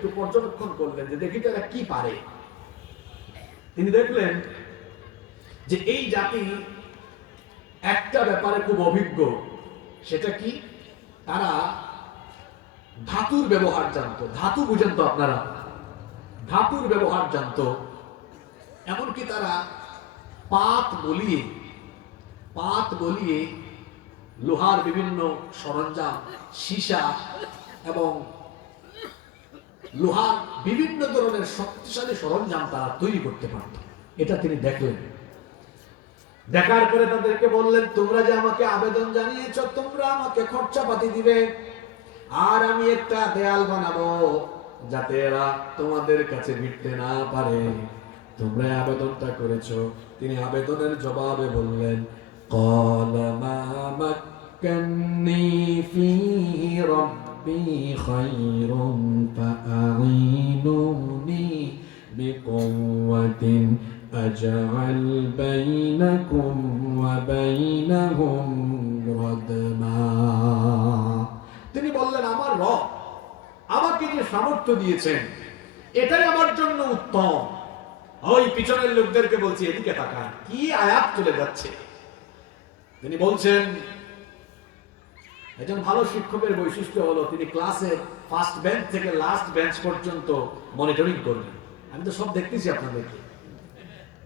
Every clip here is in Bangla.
একটু পর্যবেক্ষণ করলেন যে দেখি তো এরা কি পারে। তিনি দেখলেন যে এই জাতি একটা ব্যাপারে খুব অভিজ্ঞ। সেটা কি? তারা ধাতুর ব্যবহার জানতো। ধাতু বুঝেন তো আপনারা? ধাতুর ব্যবহার জানতো। এমনকি তারা পাত বলিয়ে লোহার বিভিন্ন সরঞ্জাম, সীসা এবং লোহার বিভিন্ন ধরনের শক্তিশালী সরঞ্জাম তারা তৈরি করতে পারত। এটা তিনি দেখলেন। দেখার পরে তাদেরকে বললেন, তোমরা যে আমাকে আবেদন জানিয়েছ, তোমরা আমাকে খরচাপাতি দিবে, আর আমি একটা দেয়াল বানাবো যাতে এরা তোমাদের কাছে ভিড়তে না পারে। তোমরা আবেদনটা করেছো। তিনি আবেদনের জবাবে বললেন, ক্বালা মা মাক্কান্নী ফীহি রাব্বী খায়রুন ফাআঈনুনি বিকুওয়াতিন আজআল বাইনাকুম ওয়া বাইনাহুম রাদমা। তিনি বললেন, আমার রব আমাকে যে সামর্থ্য দিয়েছেন এটাই আমার জন্য উত্তম। ওই পিছনের লোকদেরকে বলছি, এদিকে তাকান, কি আয়াত চলে যাচ্ছে। তিনি বলছেন, একজন ভালো শিক্ষকের বৈশিষ্ট্য হলো তিনি ক্লাসের ফার্স্ট বেঞ্চ থেকে লাস্ট বেঞ্চ পর্যন্ত মনিটরিং করবেন। আমি তো সব দেখতেছি আপনাদেরকে।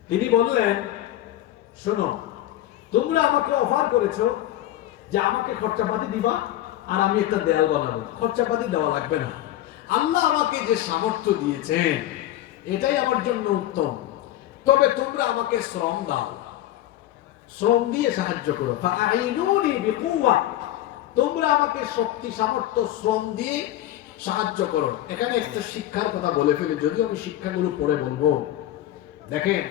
তিনি বললেন, শোনো, তোমরা আমাকে অফার করেছো যে আমাকে খরচাপাতি দিবা আর আমি একটা দেয়াল বানাবো। খরচাপাতি দেওয়া লাগবে না। আল্লাহ আমাকে যে সামর্থ্য দিয়েছেন এটাই আমার জন্য উত্তম। তবে তোমরা আমাকে শ্রম দাও, শ্রম দিয়ে সাহায্য করো। ফাআইনুনি বিকুওয়া, তোমরা আমাকে শক্তি, সামর্থ্য, শ্রম দিয়ে সাহায্য করো। এখানে একটা শিক্ষার কথা বলে ফেলি, যদিও আমি শিক্ষাগুলো পরে বলবো। দেখেন,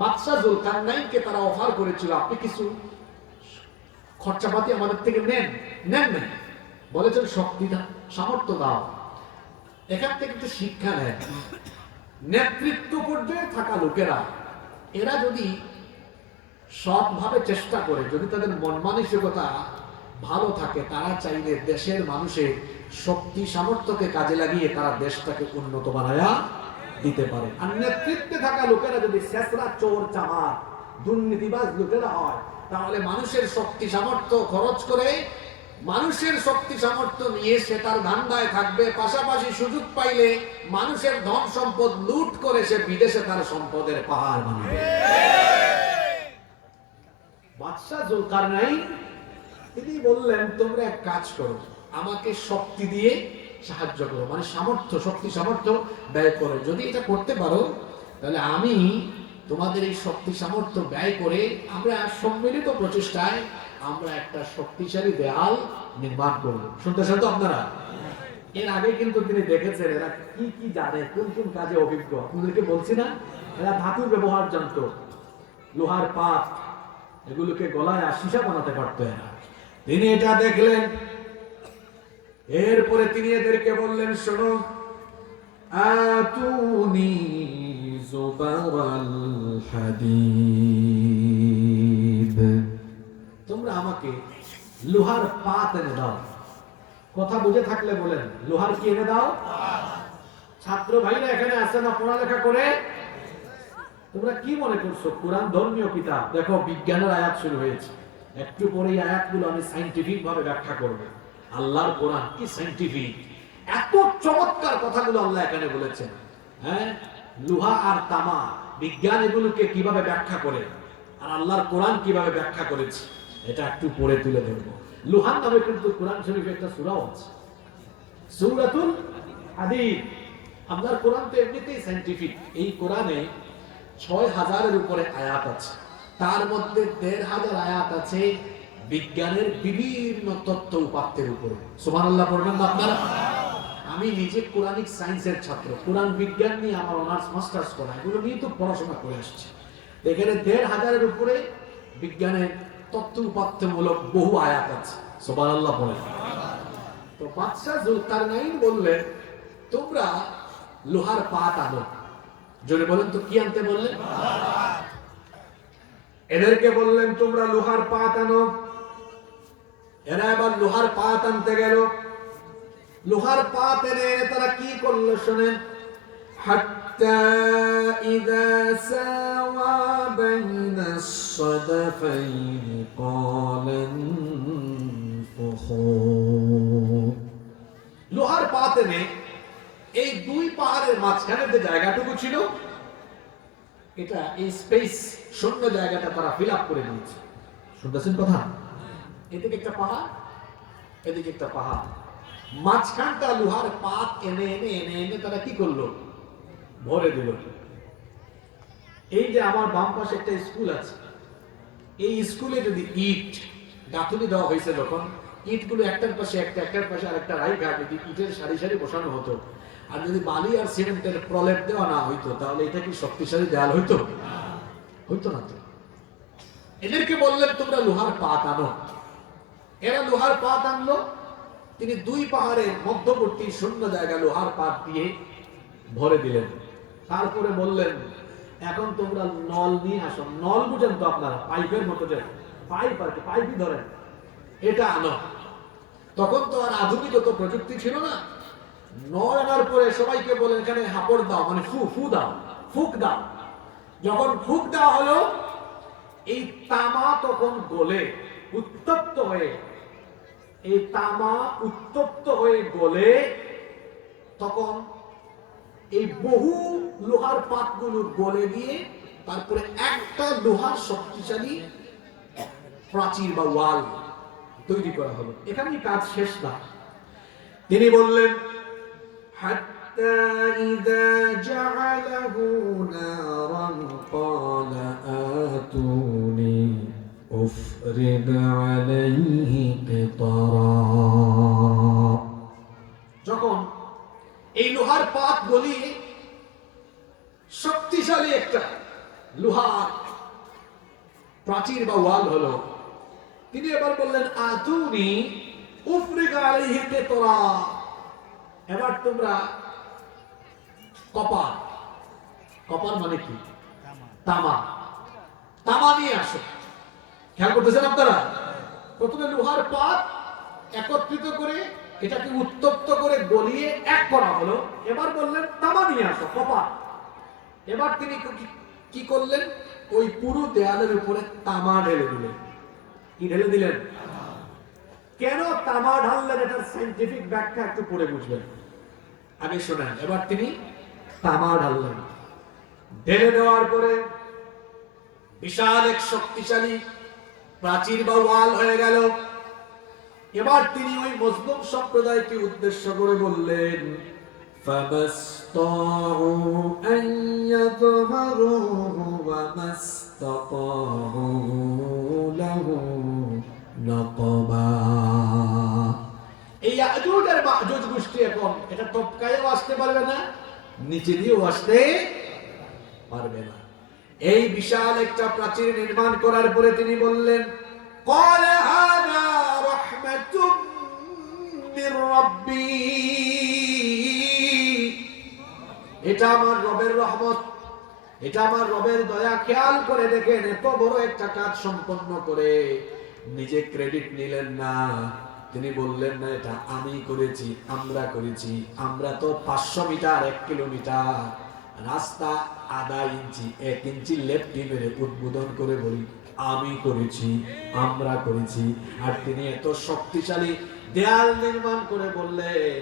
বাদশা জুলকারনাইনকে তারা অফার করেছিল, আপনি কিছু খরচাপাতি আমাদের থেকে নেন না, বলেছেন শক্তি দাও, সামর্থ্য দাও। এখান থেকে একটু শিক্ষা নেন। নেতৃত্ব পর্যায়ে থাকা লোকেরা এরা যদি সৎভাবে চেষ্টা করে, যদি তাদের মন মানসিকতা ভালো থাকে, তারা চাইলে দেশের মানুষের শক্তি সামর্থ্যকে কাজে লাগিয়ে তারা দেশটাকে উন্নত বানায়া দিতে পারে। আর নেতৃত্বে থাকা লোকেরা যদি শেষরা, চোর, চামার, দুর্নীতিবাজ লোকেরা হয়, তাহলে মানুষের শক্তি সামর্থ্য খরচ করে, মানুষের শক্তি সামর্থ্য নিয়ে সে তার ধান্দায় থাকবে। পাশাপাশি সুযোগ পাইলে মানুষের ধন সম্পদ লুট করে সে বিদেশে তার সম্পদের পাহাড় বানাবে। বাদশা জুলকারনাইন তিনি বললেন, তোমরা এক কাজ করো, আমাকে শক্তি দিয়ে সাহায্য করো, মানে সামর্থ্য, শক্তি সামর্থ্য ব্যয় করো। যদি এটা করতে পারো তাহলে আমি তোমাদের এই শক্তি সামর্থ্য ব্যয় করে আমরা সম্মিলিত প্রচেষ্টায় আমরা একটা শক্তিশালী দেয়াল নির্মাণ করব। শুনতেছেন তো আপনারা? এর আগে কিন্তু তিনি দেখেছেন এরা কি কি জানে, কোন কোন কাজে অভিজ্ঞ। আপনাদেরকে বলছি না, এরা ধাতুর ব্যবহার জানতো, লোহার পাত এগুলোকে গলায় আর সীসা বানাতে পারতো এরা। তিনি এটা দেখলেন। এরপরে তিনি এদেরকে বললেন, শোনো, আতুনি যুবারাল হাদিদ, তোমরা আমাকে লোহার পাত এনে দাও। কথা বুঝে থাকলে বলেন, লোহার কি এনে দাও? ছাত্র ভাইরা এখানে আসে না পড়ালেখা করে? তোমরা কি মনে করছো কোরআন ধর্মীয় কিতাব? দেখো, বিজ্ঞানের আয়াত শুরু হয়েছে। একটু পরে এই আয়াতগুলো আমি সায়েন্টিফিক ভাবে ব্যাখ্যা করব। আল্লাহর কোরআন কি সায়েন্টিফিক! এত চমৎকার কথাগুলো আল্লাহ এখানে বলেছেন। হ্যাঁ, লোহা আর তামা, বিজ্ঞান এগুলোকে কিভাবে ব্যাখ্যা করে আর আল্লাহর কোরআন কিভাবে ব্যাখ্যা করেছে, এটা একটু পরে তুলে ধরবো। লোহার নামে কিন্তু কোরআন শরীফে একটা সূরা আছে, সূরাতুল হাদীদ। আল্লাহর কোরআন তো এমনিতেই সায়েন্টিফিক। এই কোরআনে ৬,০০০-এর উপরে আয়াত আছে, তার মধ্যে ১,৫০০ আয়াত আছে বিজ্ঞানের বিভিন্ন তত্ত্ব উপাত্তের উপরে। সুবহানাল্লাহ পড়বেন না আপনারা? আমি নিজে কোরআনিক সায়েন্সের ছাত্র, কোরআন বিজ্ঞান নিয়ে আমার অনার্স মাস্টার্স করা, এগুলো নিয়ে তো পড়াশোনা করে আসছি। এখানে ১,৫০০-এর উপরে বিজ্ঞানের তত্ত্ব উপাত্তমূলক বহু আয়াত আছে। সুবহানাল্লাহ পড়েন। তো বাদশা জুলকারনাইন বললেন, তোমরা লোহার পাত আনো। জোরে বলেন তো, কি আনতে বললেন? এদেরকে বললেন, তোমরা লোহার পাত আনো। এরা এবার লোহার পাত আনতে গেল। লোহার পাত এনে তারা কি করলো শোনেন, হাত্তা ইযা সাওয়া বাইনা الصدفين قال انفخوا। লোহার পাত এনে এই দুই পাহাড়ের মাঝখানে যে জায়গাটুকু ছিল, এটা এই স্পেস শূন্য জায়গাটা তারা ফিল আপ করে দিয়েছে। শুনতেছেন কথা? এদিকে একটা পাহাড়, এদিকে একটা পাহাড়, মাঝখানটা লোহার পাত এনে এনে এনে এনে তারা কি করলো, ভরে দিল। এই যে আমার বাম পাশে একটা স্কুল আছে, এই স্কুলে যদি ইট গাঁথুনি দেওয়া হয়েছে, যখন ইটগুলো একটার পাশে একটা, একটার পাশে আরেকটা রাইখা যদি ইটের সারি সারি বসানো হতো, আর যদি বালি আর সিমেন্টের প্রলেপ দেওয়া না হইতো, তাহলে এটা কি শক্তিশালী দেয়াল হইতো? হইতো না তো। এদেরকে বললেন তোমরা লোহার পাত আনো। এরা লোহার পাত আনলো। তিনি দুই পাহাড়ের মধ্যবর্তী শূন্য জায়গা লোহার পাত দিয়ে ভরে দিলেন। তারপরে বললেন এখন তোমরা নল নিয়ে আসো। নল বুঝেন তো আপনারা, পাইপের মতো যে পাইপ আর কি, পাইপই ধরেন, এটা আনো। তখন তো আর আধুনিকত প্রযুক্তি ছিল না। নল আনার পরে সবাইকে বলেন এখানে হাপড় দাও, মানে ফু দাও, ফুক দাও। যখন ফুক দেওয়া হলো, এই তামা তখন গলে উত্তপ্ত হয়ে, এই তামা উত্তপ্ত হয়ে গলে তখন এই বহু লোহার পাতগুলো গলে দিয়ে তারপরে একটা লোহার শক্তিশালী প্রাচীর বা ওয়াল তৈরি করা হলো। এখানেই কাজ শেষ না। তিনি বললেন হাত্তা ইযা জাআলাহু নারান ক্বালা আতুনি উফরিগ আলাইহি কিতারা। যখন এই লোহার পাত গলিয়ে শক্তিশালী একটা লোহার প্রাচীর বা ওয়াল হলো, তিনি এবার বললেন আতুনি উফরিগ আলাইহি কিতারা। এবার তোমরা কপার, কপার মানে কি? তামা, তামা নিয়ে আসো। খেয়াল করতেছেন আপনারা? প্রথমে লোহার পাত একত্রিত করে এটাকে উত্তপ্ত করে গলিয়ে এক করা হলো। এবার বললেন তামা নিয়ে আসো, কপার। এবার তিনি কি করলেন? ওই পুরো দেয়ালের উপরে তামা ঢেলে দিলেন। কি ঢেলে দিলেন? কেন তামা ঢাললেন এটার সায়েন্টিফিক ব্যাখ্যা একটু পরে বুঝবেন, আগে শোনেন। এবার তিনি তামা ঢাললেন। ঢেলে দেওয়ার পরে বিশাল এক শক্তিশালী প্রাচীর বা ওয়াল হয়ে গেল। এবার তিনি ওই মুসলিম সম্প্রদায়কে উদ্দেশ্য করে বললেন ফাবাসতাউ আন ইয়াযহারুহু ওয়া মাসতাতাউ লাহু নাকাবা। এই ইয়াজুজ আর মাজুজ গোষ্ঠী এখন এটা টপকায়ও আসতে পারবে না, নিচে দিয়েও আসতে পারবে না। এই বিশাল একটা প্রাচীর নির্মাণ করার পরে তিনি বললেন قال هذا رحمة من ربي। এটা আমার রবের রহমত, এটা আমার রবের দয়া। খেয়াল করে দেখেন, এত বড় একটা কাজ সম্পন্ন করে নিজে ক্রেডিট নিলেন না। তিনি বললেন না এটা আমি করেছি, আমরা করেছি। আমরা তো 500 মিটার 1 কিলোমিটার রাস্তা আধা ইঞ্চি 1 ইঞ্চি লেফটি মেরে উদ্বোধন করে বলি আমি করেছি, আমরা করেছি। আর তিনি এত শক্তিশালী দেয়াল নির্মাণ করে বললেন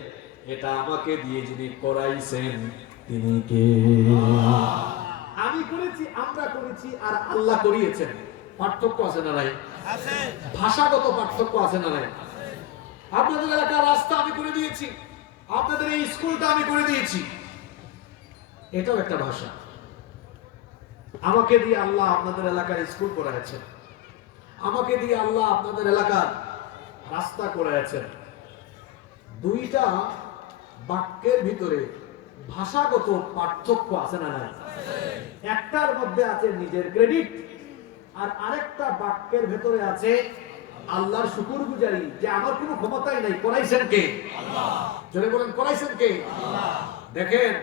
এটা আমাকে দিয়ে যিনি করাইছেন তিনি কে? আমি করেছি, আমরা করেছি, আর আল্লাহ করিয়েছেন। পার্থক্য আছে না নাই? আছে। ভাষাগত পার্থক্য আছে না নাই? আপনাদের এলাকার রাস্তা আমি করে দিয়েছি, আপনাদের এই স্কুলটা আমি করে দিয়েছি, এটাও একটা ভাষা। আমাকে দিয়ে আল্লাহ আপনাদের এলাকার স্কুল করাচ্ছেন, আমাকে দিয়ে আল্লাহ আপনাদের এলাকার রাস্তা করাচ্ছেন। দুইটা বাক্যের ভিতরে ভাষাগত পার্থক্য আছে না নাই? একটার মধ্যে আছে নিজের ক্রেডিট, আর আরেকটা বাক্যের ভেতরে আছে আল্লাহর শুকরগুজারি যে আমার কোনো ক্ষমতাই নাই, করাইছেন কে? আল্লাহ। জোরে বলেন করাইছেন কে? আল্লাহ। দেখেন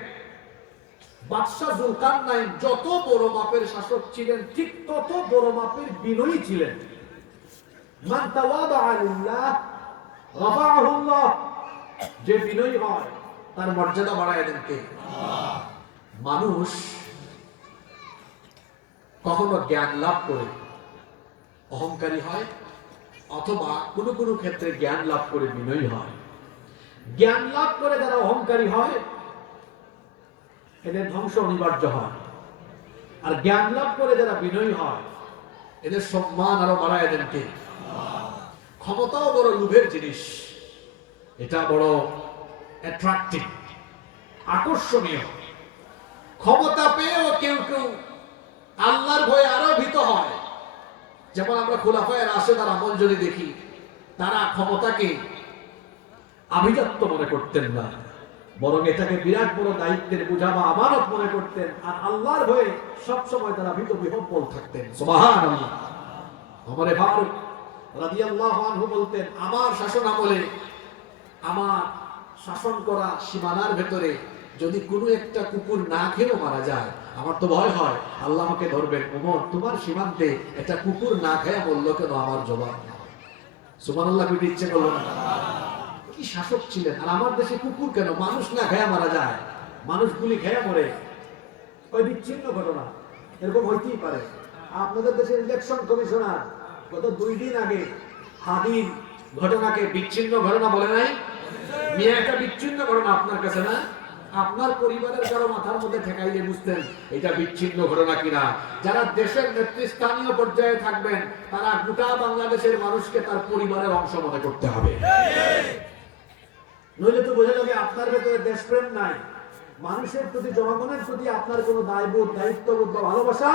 বাদশা জুলকারনাইন যত বড় মাপের শাসক ছিলেন, ঠিক তত বড় মাপের বিনয়ী ছিলেন। মান তাওয়াদা লিল্লাহ রাফাআহু আল্লাহ। যে বিনয়ী হয় তার মর্যাদা বাড়ায় দেন কে? মানুষ কখনো জ্ঞান লাভ করে অহংকারী হয়, অথবা কোনো কোনো ক্ষেত্রে জ্ঞান লাভ করে বিনয়ী হয়। জ্ঞান লাভ করে যারা অহংকারী হয় এদের ধ্বংস অনিবার্য হয়, আর জ্ঞান লাভ করে যারা বিনয়ী হয় এদের সম্মান আরো বাড়ায় দেন কে? ক্ষমতাও বড় লোভের জিনিস, এটা বড় অ্যাট্রাক্টিভ, আকর্ষণীয়। ক্ষমতা পেয়েও কেউ কেউ আল্লাহর ভয়ে আরো ভীত হয়। যেমন আমরা খোলাফায়ে রাশেদার আমল যদি দেখি, তারা ক্ষমতাকে আভিজাত্য মনে করতেন না, বরং এটাকে বিরাট বড় দায়িত্বের বোঝা বা আমানত মনে করতেন, আর আল্লাহর ভয়ে সবসময় তারা ভীত বিহ্বল থাকতেন। সুবহানাল্লাহ। ওমর ফারুক রাদিয়াল্লাহু আনহু বলতেন, আমার শাসন আমলে আমার শাসন করা সীমানার ভেতরে যদি কোনো একটা কুকুর না খেয়েও মারা যায়, আমার তো ভয় হয় আল্লাহ আমাকে ধরবেন। ওমর, তোমার সীমান্তে একটা কুকুর না খেয়ে বললো কেন, আমার জবাব দাও। সুবহানাল্লাহ বিটি ইচ্ছে করলো না? কি শাসক ছিলেন! আর আমার দেশে কুকুর কেন, মানুষ না খেয়ে মারা যায়, মানুষগুলি খেয়ে মরে। ওই বিচ্ছিন্ন ঘটনা এরকম হইতেই পারে। আপনাদের দেশের ইলেকশন কমিশনার গত 2 দিন আগে হাদির ঘটনাকে বিচ্ছিন্ন ঘটনা বলে নাই? মেয়ে একটা বিচ্ছিন্ন ঘটনা আপনার কাছে না? আপনার পরিবারের কারো মাথার মধ্যে ঠেকাইলে বুঝতেন এটা বিচ্ছিন্ন ঘটনা কিনা। যারা দেশের নেতৃস্থানীয় পর্যায়ে থাকবেন তারা গোটা বাংলাদেশের মানুষকে তার পরিবারের অংশ মনে করতে হবে, নইলে তো বোঝা যাবে আপনার ভেতরে দেশপ্রেম নাই, মানুষের প্রতি, জনগণের প্রতি আপনার কোনো দায়বোধ, দায়িত্ববোধ বা ভালোবাসা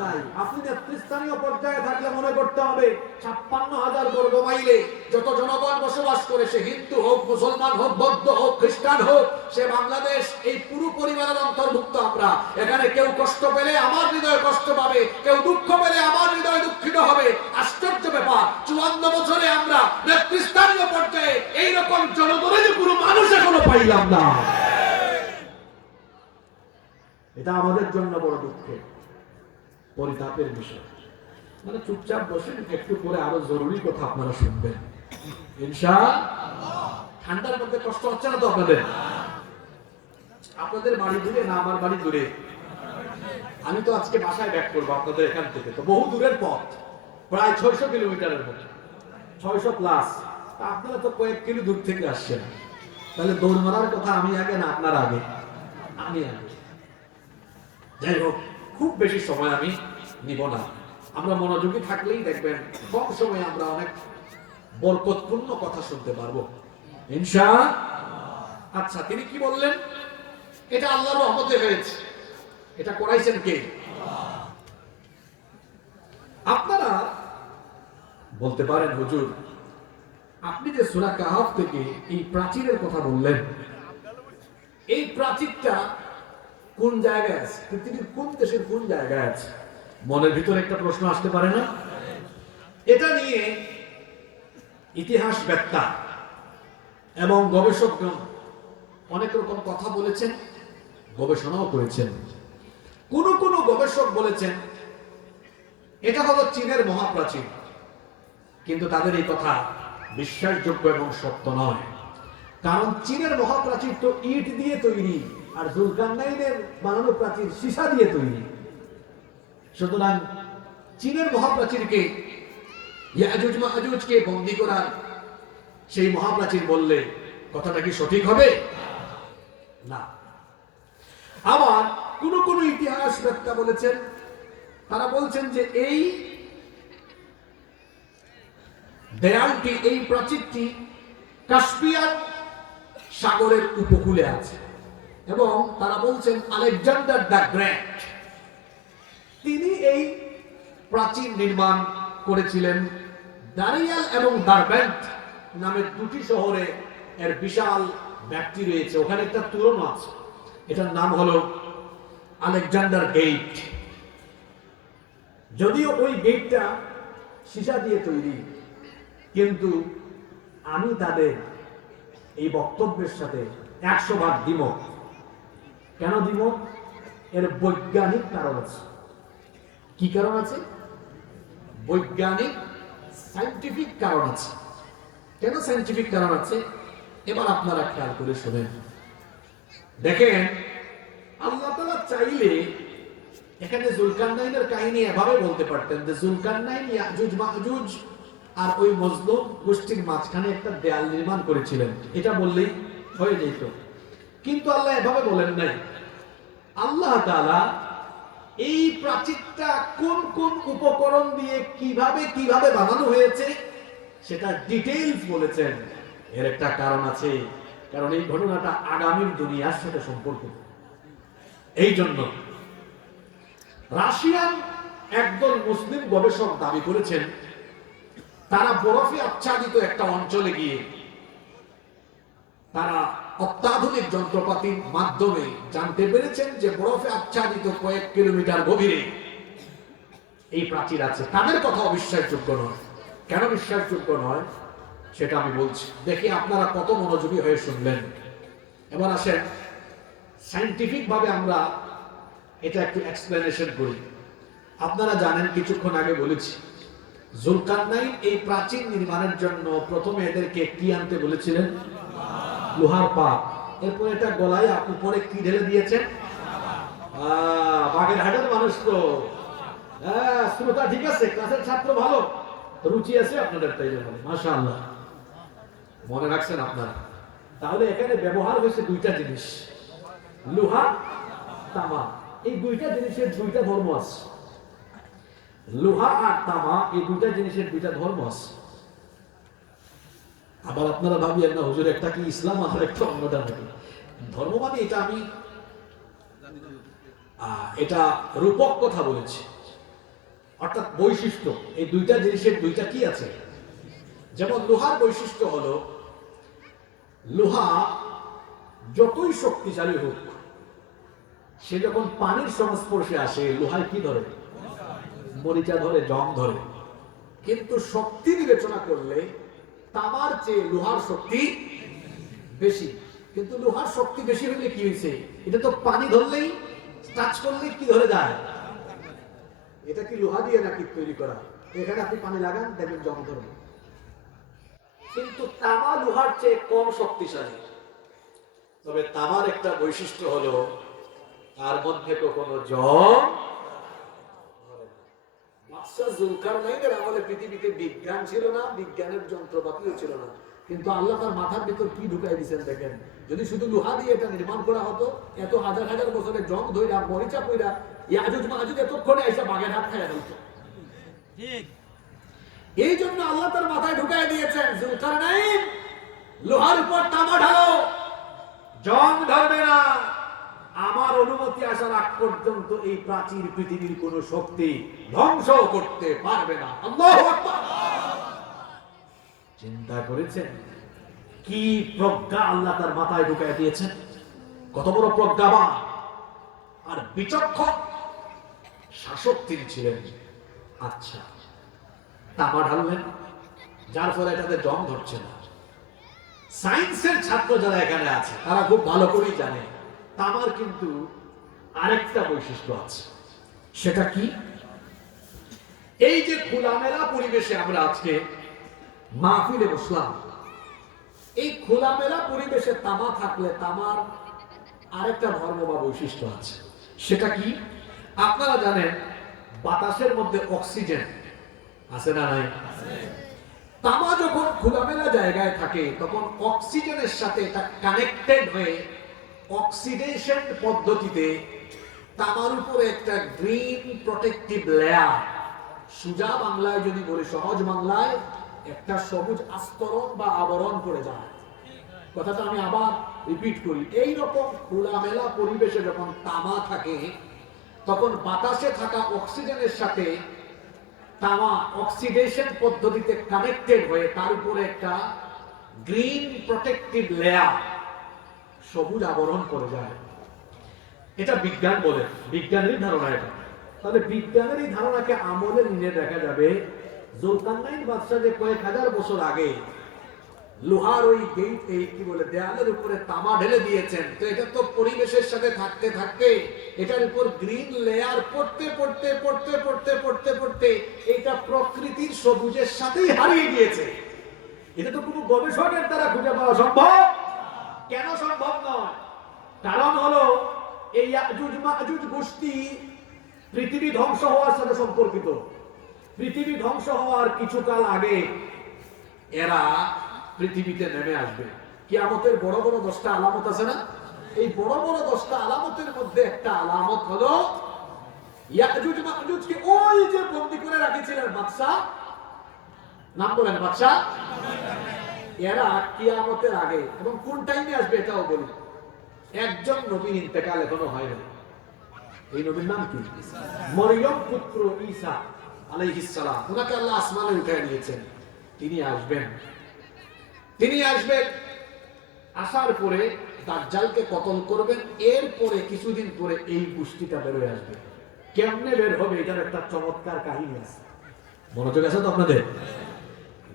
নাই। আপনি নেতৃস্থানীয় পর্যায়ে থাকলে মনে করতে হবে 56,000 বর্গ মাইলে যত জনগণ বসবাস করে, সে হিন্দু হোক, মুসলমান হোক, বৌদ্ধ হোক, খ্রিস্টান হোক, সে বাংলাদেশ এই পুরো পরিবারের অন্তর্ভুক্ত আমরা। এখানে কেউ কষ্ট পেলে আমার হৃদয় কষ্ট পাবে, কেউ দুঃখ পেলে আমার হৃদয় দুঃখিত হবে। আশ্চর্য ব্যাপার, 54 বছরে আমরা নেতৃস্থানীয় পর্যায়ে এইরকম জনদরদি কোনো মানুষ এখনো পাইলাম না। এটা আমাদের জন্য বড় দুঃখের, পরিতাপের বিষয়। মানে চুপচাপ বসেন, একটু পরে আরো জরুরি কথা আপনারা শুনবেন ইনশাআল্লাহ। ঠান্ডার মধ্যে কষ্ট হচ্ছে না তো আপনাদের? আপনাদের বাড়ি দূরে না আমার বাড়ি দূরে? আমি তো আজকে বাসায় ব্যাক করবো আপনাদের এখান থেকে, তো বহু দূরের পথ, প্রায় 600 কিলোমিটারের মতো, 600 প্লাস। আপনারা তো কয়েক কিলো দূর থেকে আসছেন, তাহলে দৌড় মারার কথা আমি আগে না আপনার আগে? আমি আগে। যাই হোক, খুব বেশি সময় আমি নিব না। আমরা মনোযোগী থাকলেই দেখবেন কম সময়ে আমরা অনেক বরকতপূর্ণ কথা শুনতে পারবো ইনশাআল্লাহ। আচ্ছা, তিনি কি বললেন? এটা আল্লাহর রহমতে হয়েছে। এটা করাইছেন কে? আপনারা বলতে পারেন, হুজুর আপনি যে সূরা কাহফ থেকে এই প্রাচীরের কথা বললেন, এই প্রাচীরটা কোন জায়গায় আছে? পৃথিবীর কোন দেশের কোন জায়গায় আছে? মনের ভিতরে একটা প্রশ্ন আসতে পারে না? এটা নিয়ে ইতিহাসবেত্তা এবং গবেষকগণ অনেক রকম কথা বলেছেন, গবেষণাও করেছেন। কোন কোন গবেষক বলেছেন এটা হলো চীনের মহাপ্রাচীর, কিন্তু তাদের এই কথা বিশ্বাসযোগ্য এবং সত্য নয়। কারণ চীনের মহাপ্রাচীর তো ইট দিয়ে তৈরি, আর জুলকারনাইনের বানানো প্রাচীর সীসা দিয়ে তৈরি। সুতরাং চীনের মহাপ্রাচীরকে, ইয়াজুজ মাজুজকে বন্দী করার সেই মহাপ্রাচীর বললে কথাটা কি সঠিক হবে? না। আবার কোন কোন ইতিহাসবেত্তা বলেছেন, তারা বলছেন যে এই দেয়ালটি, এই প্রাচীরটি কাস্পিয়ান সাগরের উপকূলে আছে, এবং তারা বলছেন আলেকজান্ডার দ্য গ্রেট তিনি এই প্রাচীর নির্মাণ করেছিলেন। দারিয়াল এবং দারবেন্ট নামের 2টি শহরে এর বিশাল ব্যাপ্তি রয়েছে, ওখানে একটা তুলনা আছে, এটার নাম হলো আলেকজান্ডার গেট। যদিও ওই গেটটা সীসা দিয়ে তৈরি, কিন্তু আমি তাদের এই বক্তব্যের সাথে 100 ভাগ দ্বিমত। কেন দ্বিমত? এর বৈজ্ঞানিক কারণ আছে। কি কারণ আছে? বৈজ্ঞানিক, সায়েন্টিফিক কারণ আছে। কেন সায়েন্টিফিক কারণ আছে? এবার আপনারা খেয়াল করে শোনেন, দেখেন আল্লাহ তাআলা চাইলে এখানে জুলকারনাইনের কাহিনী এভাবে বলতে পারতেন যে জুলকারনাইন ইয়াজুজ মাজুজ আর ওই মজলুম গোষ্ঠীর মাঝখানে একটা দেয়াল নির্মাণ করেছিলেন, এটা বললেই হয়ে যেত। কিন্তু আল্লাহ এভাবে বলেন নাই। আল্লাহ তাআলা এই প্রাচীরটা কোন কোন উপকরণ দিয়ে কিভাবে কিভাবে বানানো হয়েছে সেটা ডিটেইলস বলেছেন। এর একটা কারণ আছে, কারণ এই ঘটনাটা আগামীর দুনিয়ার সাথে সম্পর্কিত। এই জন্য রাশিয়ান একদল মুসলিম গবেষক দাবি করেছেন তারা বরফে আচ্ছাদিত একটা অঞ্চলে গিয়ে তারা অত্যাধুনিক যন্ত্রপাতির মাধ্যমে জানতে পেরেছেন যে বরফে আচ্ছাদিত কয়েক কিলোমিটার গভীরে এই প্রাচীর আছে। তাদের কথা অবিশ্বাসযোগ্য নয়। কেন বিশ্বাসযোগ্য নয় সেটা আমি বলছি, দেখি আপনারা কত মনোযোগী হয়ে শুনলেন। এবার আসেন সায়েন্টিফিক ভাবে আমরা এটা একটু এক্সপ্লেনেশন করি। আপনারা জানেন, কিছুক্ষণ আগে বলেছি জুলকারনাইন এই প্রাচীর নির্মাণের জন্য প্রথমে এদেরকে কি আনতে বলেছিলেন? লোহার পাত। এরপর এটা গলায় উপরে কি ঢেলে দিয়েছেন? বাগেরহাটের মানুষ তো, হ্যাঁ শ্রোতা ঠিক আছে, ক্লাসের ছাত্র ভালো, রুচি আছে আপনাদের, তাই মাশাআল্লাহ, মনে রাখছেন আপনারা। তাহলে এখানে ব্যবহার হয়েছে দুইটা জিনিস, লোহা, তামা। এই দুইটা জিনিসের দুইটা ধর্ম আছে। লোহা আর তামা এই দুইটা জিনিসের দুইটা ধর্ম আছে। আবার আপনারা ভাবিয়েন না হুজুর একটা কি ইসলাম আর একটা অন্যটা নাকি। ধর্ম মানে এটা আমি এটা রূপক কথা বলেছি, অর্থাৎ বৈশিষ্ট্য। এই দুইটা জিনিসের দুইটা কি আছে। যেমন লোহার বৈশিষ্ট্য হলো লোহা যতই শক্তিশালী হোক সে যখন পানির সংস্পর্শে আসে লোহায় কি ধরে? মরিচা ধরে, জং ধরে। কিন্তু শক্তি বিবেচনা করলে তামার চেয়ে লোহার শক্তি বেশি। কিন্তু লোহার শক্তি বেশি হলে কি হয়েছে? এটা তো পানি ধরলেই, টাচ করলেই কি ধরে যায়? এটা কি লোহা দিয়ে নাকি তৈরি করা? এখানে আপনি পানি লাগান, দেখবেন জং ধরবে। কিন্তু তামা লোহার চেয়ে কম শক্তিশালী। তবে তামার একটা বৈশিষ্ট্য হলো তার মধ্যে কখনো জং। জুলকারনাইনের আমলে পৃথিবীতে বিজ্ঞান ছিল না, বিজ্ঞানের যন্ত্রপাতিও ছিল না, কিন্তু আল্লাহ তার মাথার ভিতর কি ঢুকাই দিয়েছেন দেখেন। যদি শুধু লোহা দিয়ে এটা নির্মাণ করা হতো, এত হাজার হাজার বছরের জং ধইরা মরিচা পইরা ইয়াজুজ মাজুজ এতক্ষণে এসে বাগের হাত খাইয়া দিত। ঠিক এই জন্য আল্লাহ তার মাথায় ঢুকাই দিয়েছেন জুলকারনাইন লোহার উপর তামা ঢালো, জং ধরবে না। আমার অনুমতি আসার আগ পর্যন্ত এই প্রাচীর পৃথিবীর কোন শক্তি ধ্বংস করতে পারবে না। আল্লাহু আকবার। চিন্তা করেছেন কি প্রজ্ঞা আল্লাহ তার মাথায় ঢুকায় দিয়েছেন? কত বড় প্রজ্ঞাবান আর বিচক্ষণ শাসক তিনি ছিলেন। আচ্ছা, তামা ঢাললেন, যার ফলে এটাতে জং ধরছে না। সায়েন্সের ছাত্র যারা এখানে আছে তারা খুব ভালো করেই জানে তামার কিন্তু আরেকটা বৈশিষ্ট্য আছে। সেটা কি? এই যে খোলামেলা পরিবেশে আমরা আজকে মাহফিলে বসলাম, এই খোলামেলা পরিবেশে তামা থাকলে তামার আরেকটা ধর্ম বা বৈশিষ্ট্য আছে। সেটা কি? আপনারা জানেন বাতাসের মধ্যে অক্সিজেন আছে না নাই? তামা যখন খোলামেলা জায়গায় থাকে তখন অক্সিজেনের সাথে এটা কানেক্টেড হয়ে অক্সিডেশন পদ্ধতিতে তামার উপরে একটা গ্রিন প্রোটেক্টিভ লেয়ার, সোজা বাংলায় যদি বলি, সহজ বাংলায় একটা সবুজ আস্তরণ বা আবরণ করে যায়। কথাটা আমি আবার রিপিট করি, এই রকম খোলামেলা পরিবেশে যখন তামা থাকে তখন বাতাসে থাকা অক্সিজেনের সাথে তামা অক্সিডেশন পদ্ধতিতে কানেক্টেড হয়ে তার উপরে একটা গ্রিন প্রোটেক্টিভ লেয়ার, সবুজ আবরণ করে যায়। এটা বিজ্ঞান বলে, বিজ্ঞানের ধারণা এটা। তাহলে বিজ্ঞানের এই ধারণাকে আমলে নিয়ে দেখা যাবে জুলকারনাইন বাদশা যে কয়েক হাজার বছর আগে লোহার ওই গেট, এই কি বলে, দেয়ালের উপরে তামা ঢেলে দিয়েছেন, তো এটা তো পরিবেশের সাথে থাকতে থাকতে এটার উপর গ্রিন লেয়ার পড়তে পড়তে পড়তে পড়তে পড়তে পড়তে এটা প্রকৃতির সবুজের সাথেই হারিয়ে গিয়েছে। এটা তো কোনো গবেষকের দ্বারা খুঁজে পাওয়া সম্ভব। কেন সম্ভব নয়? কারণ হলো এই ইয়াজুজ মাজুজ গোষ্ঠী পৃথিবী ধ্বংস হওয়ার সাথে সম্পর্কিত। পৃথিবী ধ্বংস হওয়ার কিছুকাল আগে এরা পৃথিবীতে নেমে আসবে। কিয়ামতের বড় বড় 10টা আলামত আছে না? এই বড় বড় 10টা আলামতের মধ্যে একটা আলামত হলো ইয়াজুজ মাজুজকে ওই যে বন্দী করে রাখিছিলেন বাদশা, নাম বলেন বাদশা, এরা কিয়ামতের আগে এবং কোন টাইমে আসবে এটাও বলি। একজন নবীর ইন্তেকাল এখনো হয় না। এই নবীর নাম কি? মরিয়ম পুত্র ঈসা আলাইহিস সালাম। ওনাকে আল্লাহ আসমানে উঠিয়ে নিয়েছেন। তিনি আসবেন। তিনি আসবেন, আসার পরে দাজ্জালকে কতল করবেন। এরপরে কিছুদিন পরে এই গোষ্ঠীটা বেরোয় আসবে। কেমনে বের হবে এটার একটা চমৎকার কাহিনী আছে। মনোযোগ আছে তো আপনাদের?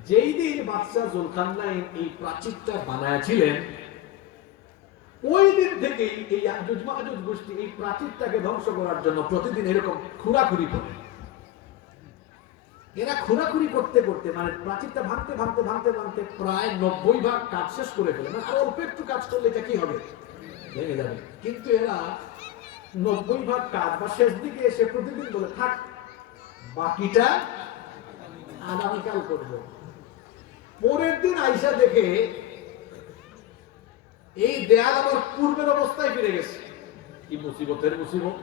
যেই দিন বাদশা জুলকারনাইন এই প্রাচীরটা বানায়াছিলেন, ওই দিন থেকেই এই ইয়াজুজ মাজুজ গোষ্ঠী এই প্রাচীরটাকে ধ্বংস করার জন্য প্রতিদিন এরকম খুঁড়াখুড়ি করে। এরা খুঁড়াখুড়ি করতে করতে মানে প্রাচীরটা ভাঙতে ভাঙতে ভাঙতে ভাঙতে প্রায় 90 ভাগ কাজ শেষ করে ফেলে। মানে আর অল্প একটু কাজ করলে এটা কি হবে? ভেঙে যাবে। কিন্তু এরা 90 ভাগ কাজ বা শেষ দিকে এসে প্রতিদিন বলে থাক, বাকিটা আগামীকাল করবো। পরের দিন আইসা দেখে এই দেয়াল আবার পূর্বের অবস্থায় ফিরে গেছে। কি মুসিবতের মুসিবত!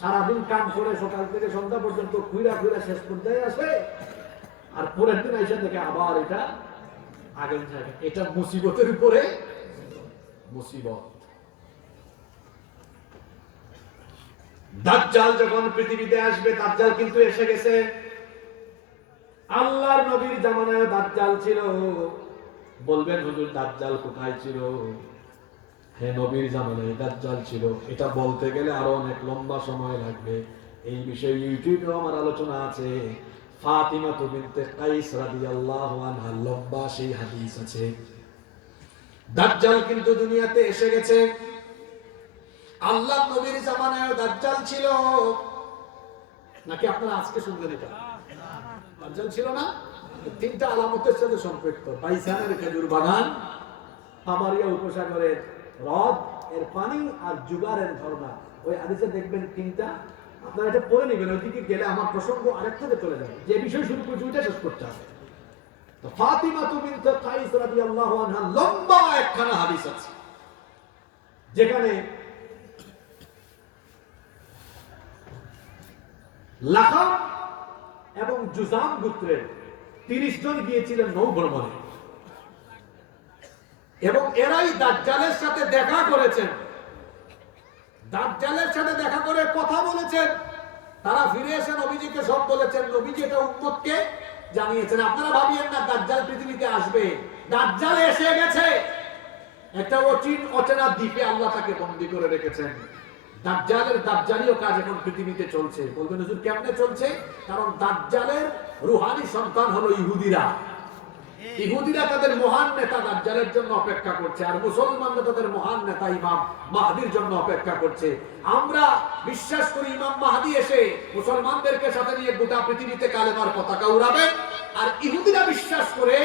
সারাদিন কাম করে সকাল থেকে সন্ধ্যা পর্যন্ত খুইরা খুইরা শেষ পর্যায়ে আসে, আর পরের দিন আইসা দেখে আবার এটা আগের জায়গায়। এটা মুসিবতের উপরে মুসিবত। দাজ্জাল যখন পৃথিবীতে আসবে, দাজ্জাল কিন্তু এসে গেছে। আল্লাহর নবীর জামানায় দাজ্জাল ছিল। বলবেন হুজুর দাজ্জাল কোথায় ছিল? হ্যাঁ, নবীর জামানায় দাজ্জাল ছিল। এটা বলতে গেলে আরো অনেক লম্বা সময় লাগবে। এই বিষয়ে ইউটিউবে আমার আলোচনা আছে। ফাতিমা বিনতে কাইস রাদিয়াল্লাহু আনহা লম্বা সেই হাদিস আছে। দাজ্জাল কিন্তু দুনিয়াতে এসে গেছে। আল্লাহর নবীর জামানায় দাজ্জাল ছিল নাকি আপনারা আজকে শুনবেন? এটা দাজ্জাল ছিল না। তিনটা আলামতের সাথে সম্পৃক্ত। বাইসানের খেজুর বাগান, পামারিয়া উপসাগরের হ্রদ এর পানি, আর জুগারের ঝর্ণা। ওই হাদিসে দেখবেন তিনটা। আপনারা এটা পড়ে নেবেন, ওইদিকে গেলে আমার প্রসঙ্গ আরেকটাতে চলে যাবে। যে বিষয় শুরু করে ওইটা শেষ করতে হবে। তো ফাতিমা বিনতে কাইস রাদিয়াল্লাহু আনহা লম্বা একখানা হাদিস আছে, যেখানে লাখাম এবং জুজাম গোত্রের 30 জন গিয়েছিলেন নৌ ভ্রমণে, এবং এরাই দাজ্জালের সাথে দেখা করেছেন। দাজ্জালের সাথে দেখা করে কথা বলেছেন। তারা ফিরে এসে নবীজিকে সব বলেছেন। নবীজি এটা উম্মতকে জানিয়েছেন। আপনারা ভাবিয়েন না দাজ্জাল পৃথিবীতে আসবে। দাজ্জাল এসে গেছে। একটা অচেনা দ্বীপে আল্লাহ তাকে বন্দী করে রেখেছেন। দাজ্জালের দাজ্জালীয় কাজ এখন পৃথিবীতে চলছে। বলবেন হুজুর কেমনে চলছে? কারণ দাজ্জালের রুহানি সন্তান হলো ইহুদিরা। ইহুদিরা তাদের মহান নেতা দাজ্জালের জন্য অপেক্ষা করছে, আর মুসলমানরা তাদের মহান নেতা ইমাম মাহদির জন্য অপেক্ষা করছে। আমরা বিশ্বাস করি ইমাম মাহদি এসে মুসলমানদেরকে সাথে নিয়ে গোটা পৃথিবীতে কালেমার পতাকা উড়াবে। আর ইহুদিরা বিশ্বাস করে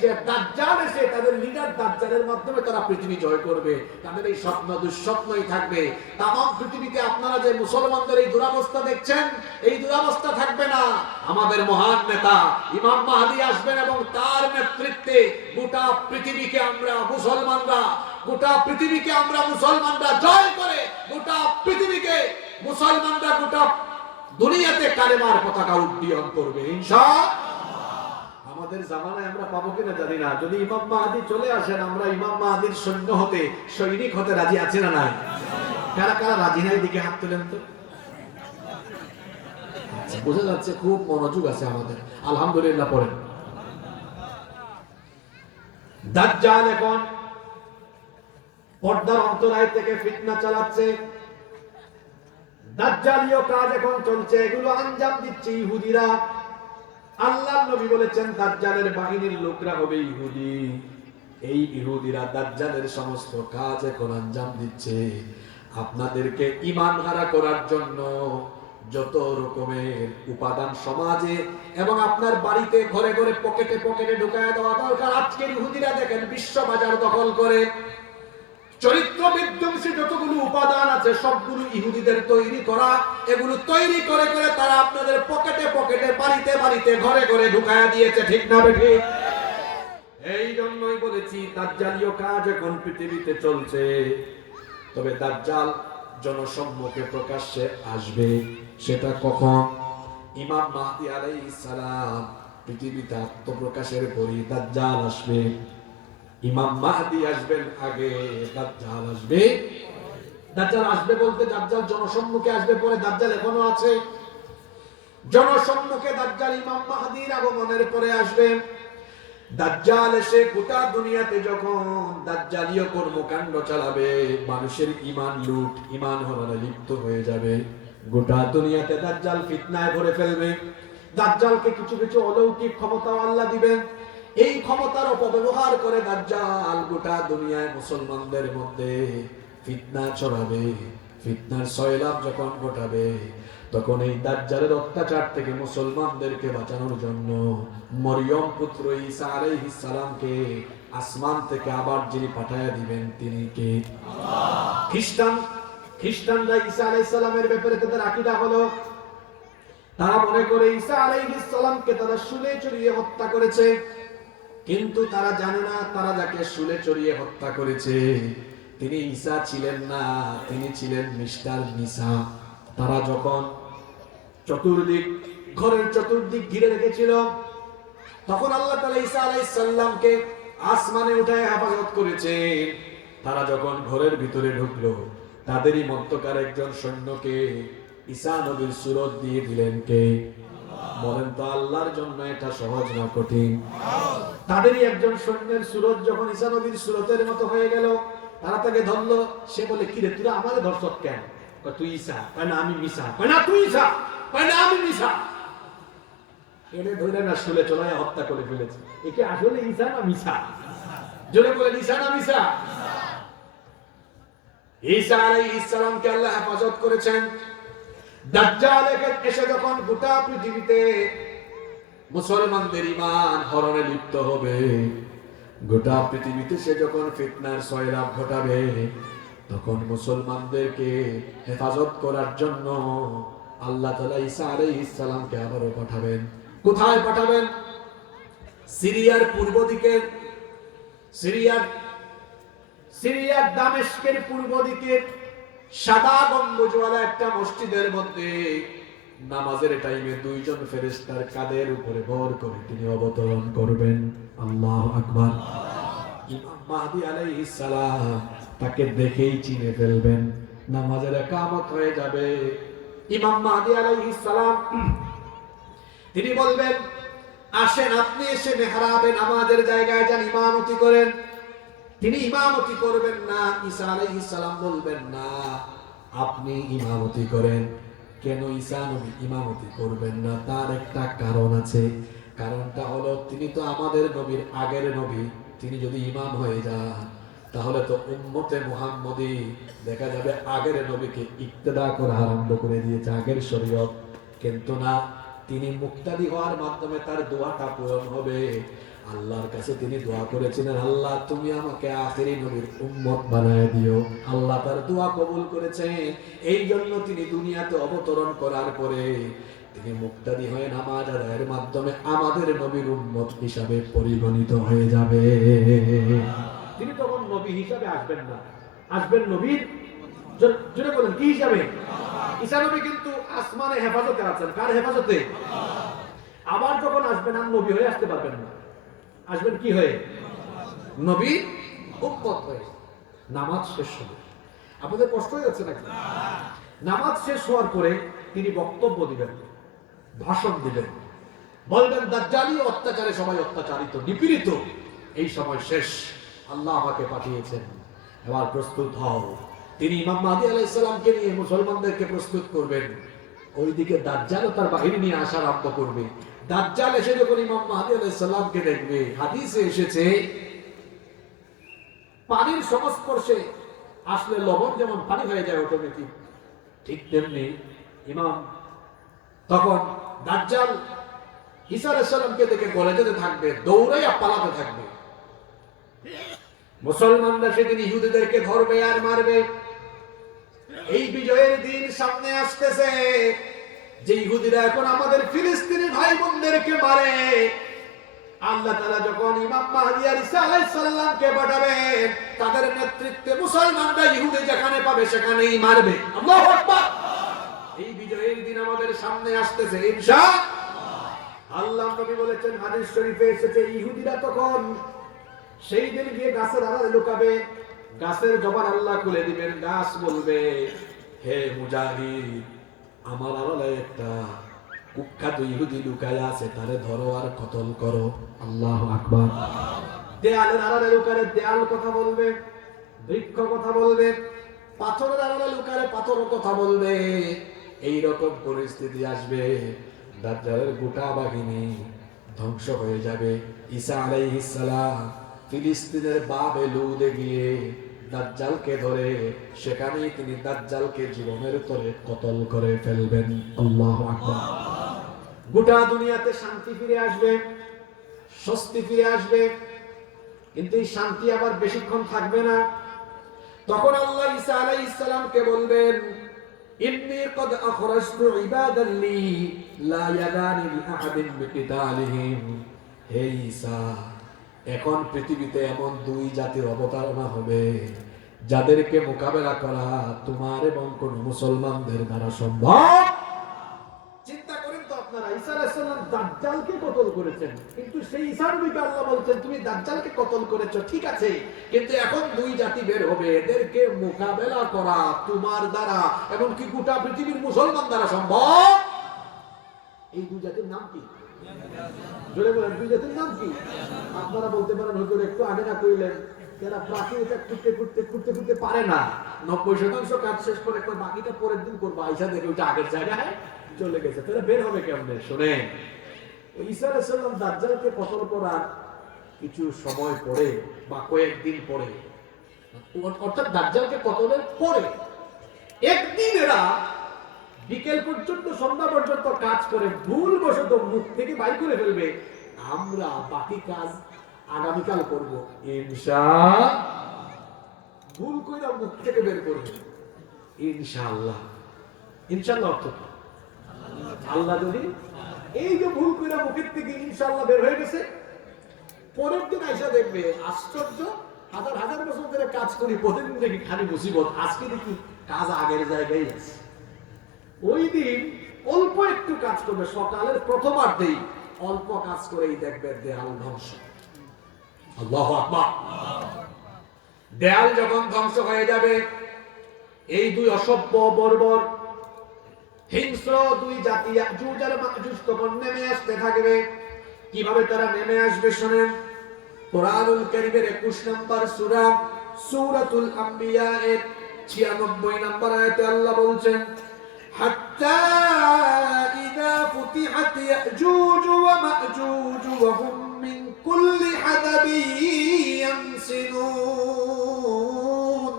যে দাজ্জাল এসে তাদের লিডার দাজ্জালের মাধ্যমে তারা পৃথিবী জয় করবে। তাদের এই স্বপ্ন দুঃস্বপ্নই থাকবে। তামাম পৃথিবীতে আপনারা যে মুসলমানদের এই দুরাবস্থা দেখছেন, এই দুরাবস্থা থাকবে না। আমাদের মহান নেতা ইমাম মাহদি আসবেন এবং তার নেতৃত্বে গোটা পৃথিবীকে আমরা মুসলমানরা জয় করে গোটা পৃথিবীকে মুসলমানরা গোটা দুনিয়াতে কালেমার পতাকা উড্ডীয়ন করবে ইনশাআল্লাহ। আমাদের জামানায় আমরা পাবো কিনা জানি না। যদি ইমাম মাহদি চলে আসেন, আমরা ইমাম মাহদির সৈনিক হতে রাজি আছি না নাই? কারা কারা রাজি নাই দিকে হাত তুলেন তো। আচ্ছা, বোঝা যাচ্ছে খুব মনোযোগ আছে আমাদের। আলহামদুলিল্লাহ পড়েন। দাজ্জাল এখন পর্দার অন্তরায় থেকে ফিতনা চালাচ্ছে। দাজ্জালীয় কাজ এখন চলছে। এগুলো আঞ্জাম দিচ্ছে ইহুদিরা। আল্লাহর নবী বলেছেন দাজ্জালের বাহিনীর লোকরা হবে ইহুদি। এই ইহুদিরা দাজ্জালের সমস্ত কাজ এখন আঞ্জাম দিচ্ছে। আপনাদেরকে ঈমান হারা করার জন্য যত রকমের উপাদান সমাজে এবং আপনার বাড়িতে ঘরে ঘরে পকেটে পকেটে ঢুকায় দেওয়া দরকার। আজকের ইহুদিরা দেখেন বিশ্ব বাজার দখল করে, চরিত্র বিধ্বংসী যতগুলো উপাদান আছে সবগুলো ইহুদিদের তৈরি করা। এগুলো তৈরি করে করে তারা আপনাদের পকেটে পকেটে, বাড়িতে বাড়িতে, ঘরে ঘরে ঢুকায় দিয়েছে, ঠিক না বেঠি? এই জন্যই বলেছি দাজ্জালীয় কাজ এখন পৃথিবীতে চলছে। তবে দাজ্জাল জনসম্মুখে প্রকাশ্যে আসবে, সেটা কখন? ইমাম মাহদী আলাইহিস সালাম পৃথিবীতে আত্মপ্রকাশের পরই দাজ্জাল আসবে। ইমাম মাহদী আসবেন আগে, দাজ্জাল আসবে। দাজ্জাল আসবে বলতে দাজ্জাল জনসম্মুখে আসবে পরে, দাজ্জাল এখনো আছে। জনসম্মুখে দাজ্জাল ইমাম মাহদীর আগমনের পরে আসবে। দাজ্জাল এসে গোটা দুনিয়াতে যখন দাজ্জালীয় কর্মকাণ্ড চালাবে, মানুষের ঈমান লুট, ঈমান হরণে লিপ্ত হয়ে যাবে। গোটা দুনিয়াতে দাজ্জাল ফিতনায় ভরে ফেলবে। দাজ্জালকে কিছু কিছু অলৌকিক ক্ষমতা আল্লাহ দিবেন। এই ক্ষমতার অপব্যবহার করে দাজ্জাল গোটা দুনিয়ায় মুসলমানদের মধ্যে ফিতনা ছড়াবে। ফিতনার সয়লাব যখন ঘটাবে, তখন এই দাজ্জালের অত্যাচার থেকে মুসলমানদেরকে বাঁচানোর জন্য মরিয়ম পুত্র ঈসা আলাইহিস সালামকে আসমান থেকে আবার যিনি পাঠায়া দিবেন তিনি কে? আল্লাহ। খ্রিস্টানরা ঈসা আলাইহিস সালামের ব্যাপারে তাদের আকীদা হলো, তারা মনে করে ঈসা আলাইহিস সালামকে তারা শুলে চড়িয়ে হত্যা করেছে। কিন্তু তারা জানে না তারা যাকে শুলে চড়িয়ে হত্যা করেছে তিনি ঈসা ছিলেন না, তিনি ছিলেন মিস্টার মিসা। তারা যখন ঘরের চতুর্দিক ঘিরে রেখেছিল, তখন আল্লাহ তাআলা ঈসা আলাইহিস সালামকে আসমানে উঠায় হেফাজত করেছে। তারা যখন ঘরের ভিতরে ঢুকলো, তাদেরই মধ্যকার একজন সৈন্যকে ঈসা নবীর সুরত দিয়ে দিলেন কে? বলেন তো আল্লাহর জন্য এটা সহজ না কঠিন? তাদেরই একজন সৈন্যের সুরত যখন ঈসা নবীর সুরতের মতো হয়ে গেল, তারা তাকে ধরলো। সে বলে, কি রে তুই আমারে ধরছত কেন? তুই ঈসা? কয় না আমি মিসা। কয় না তুই ঈসা? কয় না আমি মিসা। এনে ধরে না শুলে চলায় হত্যা করে ফেলেছে। একে আসলে ঈসা না মিসা? জোরে বলে ঈসা না মিসা? ঈসা আলাইহিস সালামকে আল্লাহ হেফাজত করেছেন। দাজ্জাল এসে যখন গোটা পৃথিবীতে মুসলমানদের ঈমান হরণে লিপ্ত হবে, গোটা পৃথিবীতে সে যখন ফিতনার সয়লাব ঘটাবে, তখন মুসলমানদেরকে হেফাজত করার জন্য আল্লাহ তাআলা ঈসা আলাইহিস সালামকে আবারও পাঠাবেন। কোথায় পাঠাবেন? সিরিয়ার পূর্ব দিকে, সিরিয়ার দামেস্কের পূর্ব দিকে সাদা গম্বুজওয়ালা একটা মসজিদের মধ্যে নামাজের টাইমে দুইজন ফেরেশতার কাঁধের উপরে ভর করে তিনি অবতরণ করবেন। আল্লাহু আকবার। ইমাম মাহদী আলাইহিস সালাম তাকে দেখেই চিনে ফেলবেন। নামাজের ইকামত হয়ে যাবে। ইমাম মাহদী আলাইহিস সালাম তিনি বলবেন, আসেন আপনি এসে মেহরাবে নামাজের জায়গায় যান, ইমামতি করেন। তিনি ইমামতি করবেন না। ঈসা আলাইহিস সালাম বলবেন না, আপনি ইমামতি করেন। কেন ঈসা নবী ইমামতি করবেন না? তার একটা কারণ আছে। কারণটা হলো তিনি তো আমাদের নবীর আগের নবী। তিনি যদি ইমাম হয়ে যান, তাহলে তো উম্মতে মুহাম্মদী দেখা যাবে আগের নবীকে ইক্তেদা করা আরম্ভ করে দিয়েছে, আগের শরীয়ত। কিন্তু না, তিনি মুক্তাদি হওয়ার মাধ্যমে তার দোয়াটা পূরণ হবে। আল্লাহর কাছে তিনি দোয়া করেছিলেন, আল্লাহ তুমি আমাকে আখেরি নবীর উম্মত বানায় দিও। আল্লাহ তার দোয়া কবুল করেছেন। এই জন্য তিনি দুনিয়াতে অবতরণ করার পরে তিনি মুক্তাদি হয়ে নামাজ আদায়ের মাধ্যমে আমাদের নবীর উম্মত হিসাবে পরিগণিত হয়ে যাবে। তিনি তখন নবী হিসাবে আসবেন না, আসবেন নবীর, জোরে বলেন কি হিসাবে? ঈসা নবী কিন্তু আসমানে হেফাজতে আছেন। কার হেফাজতে? আবার যখন আসবেন আর নবী হয়ে আসতে পারবেন না, আসবেন কি হয়ে? নবী উম্মত হয়ে। নামাজ শেষ হবে। আপনাদের কষ্ট হয়ে যাচ্ছে নাকি? নামাজ শেষ হওয়ার পরে তিনি বক্তব্য দিবেন, ভাষণ দিবেন, বলবেন দাজ্জালি অত্যাচারে সবাই অত্যাচারিত, নিপীড়িত, এই সময় শেষ, আল্লাহ আমাকে পাঠিয়েছেন, এবার প্রস্তুত হও। তিনি ইমাম মাহদী আলাইহিস সালামকে নিয়ে মুসলমানদেরকে প্রস্তুত করবেন। ওইদিকে দাজ্জালও তার বাহিনী নিয়ে আসা আরম্ভ করবে। দাজ্জাল এসে যখন ইমাম মাহদী আলাইহিস সালামকে দেখবে, হাদিসে এসেছে পানির সংস্পর্শে আসলে লবণ যেমন পানি হয়ে যায় অটোমেটিক, ঠিক তেমনি ইমাম তখন দাজ্জাল ঈসা আলাইহিস সালামকে দেখে গলে যেতে থাকবে, দৌড়াইয়া পালাতে থাকবে। মুসলমানরা সেদিন ইহুদিদেরকে ধরবে আর মারবে। এই বিজয়ের দিন সামনে আসতেছে, যে ইহুদিরা এখন আমাদের ফিলিস্তিনি ভাই বোনদেরকে মারে, আল্লাহ তাআলা যখন ইমাম মাহদী আর ঈসা আলাইহিস সালামকে পাঠাবেন, তাদের নেতৃত্বে মুসলমানরা ইহুদি যেখানে পাবে সেখানেই মারবে। আল্লাহু আকবার। এই বিজয়ের দিন আমাদের সামনে আসতেছে ইনশাআল্লাহ। আল্লাহ নবী বলেছেন, হাদিস শরীফে এসেছে, ইহুদিরা তখন সেই দিন গিয়ে গাছের আড়ালে লুকাবে, গাছের জবান আল্লাহ খুলে দিবেন, গাছ বলবে, হে মুজাহিদ, আমার আড়ালে একটা কুখ্যাত ইহুদি লুকায় আছে, তারে ধরো আর কতল করো। আল্লাহু আকবার। দেয়ালের আড়ালে লুকালে দেয়াল কথা বলবে, বৃক্ষ কথা বলবে, পাথরের আড়ালে লুকালে পাথর কথা বলবে। এই রকম পরিস্থিতি আসবে, দাজ্জালের গোটা বাহিনী ধ্বংস হয়ে যাবে। ঈসা আলাইহিস সালাম ফিলিস্তিনের বাবেলুদে গিয়ে দাজ্জালকে ধরে সেখানেই তিনি দাজ্জালকে জীবনের তরে কতল করে ফেলবেন। আল্লাহু আকবার। গোটা দুনিয়াতে শান্তি ফিরে আসবে, স্বস্তি ফিরে আসবে, কিন্তু এই শান্তি আবার বেশিক্ষণ থাকবে না। তখন আল্লাহ ঈসা আলাইহিস সালামকে বলবেন, ইন্নী কদ আখরাজতু ইবাদান লি লা ইয়াদানি লিআহাদিন বিকিতালিহিম। হে ঈসা, এখন পৃথিবীতে এমন দুই জাতির অবতারণা হবে যাদেরকে মোকাবেলা করা তোমার এবং কোন মুসলমানদের দ্বারা সম্ভব। চিন্তা করেন তো আপনারা, ঈসা আলাইহিস সালাম দাজ্জালকে কতল করেছেন, কিন্তু সেই ঈসা নবীকে আল্লাহ বলছেন, তুমি দাজ্জালকে কতল করেছো, ঠিক আছে, কিন্তু এখন দুই জাতি বের হবে, এদেরকে মোকাবেলা করা তোমার দ্বারা এবং কি গোটা পৃথিবীর মুসলমান দ্বারা সম্ভব। এই দুই জাতির নাম কি? জোরে বলেন, দুই জাতির নাম কি? আপনারা বলতে পারেন, হুজুর একটু আগে না কইলেন, যারা প্রাচীনতা করতে করতে করতে করতে পারে না, 90% কাজ শেষ করে বাকিটা পরের দিন করবো, আইসা দেখে ওইটা আগের জায়গায় চলে গেছে, তাহলে বের হবে কেমনে? শোনেন, ঈসা আলাইহিস সালাম দাজ্জালকে কতল করার কিছু সময় পরে বা কয়েকদিন পরে, অর্থাৎ দাজ্জালকে কতলের পরে একদিন এরা বিকেল পর্যন্ত সন্ধ্যা পর্যন্ত কাজ করে ভুলবশত মুখ থেকে বাইর করে ফেলবে, আমরা বাকি কাজ আগামীকাল করব ইনশাআল্লাহ। ভুল কইরা মুখ থেকে বের করবে ইনশাআল্লাহ। ইনশাআল্লাহ অর্থ কি? আল্লাহ যদি, এই যে ভুল কইরা মুখের থেকে ইনশাআল্লাহ বের হয়ে গেছে, পরের দিন আইসা দেখবে আশ্চর্য, হাজার হাজার বছর ধরে কাজ করি, প্রতিদিন দেখি খালি মুসিবত, আজকে দেখি কাজ আগের জায়গায় আছে। ওই দিন অল্প একটু কাজ করবে, সকালের প্রথমার্ধেই অল্প কাজ করেই দেখবে দেয়াল ধ্বংস। আল্লাহু আকবার। দেয়াল যখন ধ্বংস হয়ে যাবে, এই দুই অসভ্য বর্বর হিংস্র দুই জাতি ইয়াজুজ আর মাজুজ তখন নেমে আসতে থাকবে। কিভাবে তারা নেমে আসবে শোনেন, কোরআনুল কারীমের 21 নম্বর সূরা সূরাতুল আম্বিয়া এর 96 নম্বর আয়াতে আল্লাহ বলছেন, হাত্তা ইযা ফুতিহাত ইয়াজুজ ওয়া মাজুজ ওয়া হুম মিন কুল্লি হাদাবিন ইয়ানসিলুন।